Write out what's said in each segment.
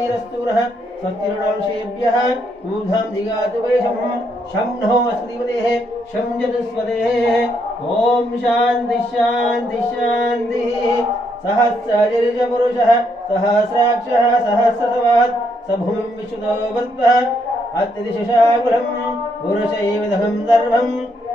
स्वस्तिरस्तुरः स्वस्तिरुणांशेभ्यः ऊर्ध्वं दिगातु वैशं शं नो अस्पतिपतेः शं जनुस्पतेः ॐ शान्ति सहस्रजरिजपुरुषः सहस्राक्षः, सहस्रसवात्। स भूमिं विश्रुतो वर्तः अत्यतिशशाकुलं पुरुषैवदहं सर्वं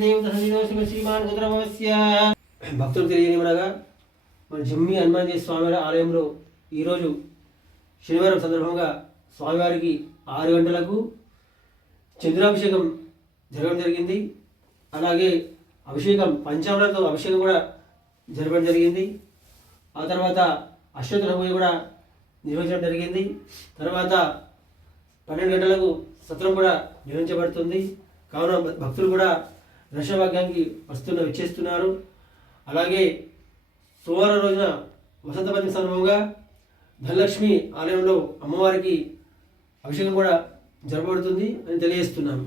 దేవ దశదినో శుభ శ్రీమాన్ గోత్రమస్య భక్తులు తెలియనిమనగా మన జమ్మి హనుమాన్ స్వామివారి ఆలయంలో ఈరోజు శనివారం సందర్భంగా స్వామివారికి ఆరు గంటలకు చంద్రాభిషేకం జరగడం జరిగింది. అలాగే అభిషేకం పంచామృతంతో అభిషేకం కూడా జరగడం జరిగింది. ఆ తర్వాత అశ్వత్ పూజ కూడా నిర్వహించడం జరిగింది. తర్వాత పన్నెండు గంటలకు సత్రం కూడా నిర్వహించబడుతుంది. కావున భక్తులు కూడా దర్శనభాగ్యానికి వస్తున్న విచ్చేస్తున్నారు. అలాగే సోమవారం రోజున వసంత పంచమి సందర్భంగా ధనలక్ష్మి ఆలయంలో అమ్మవారికి అభిషేకం కూడా జరపబడుతుంది అని తెలియజేస్తున్నాను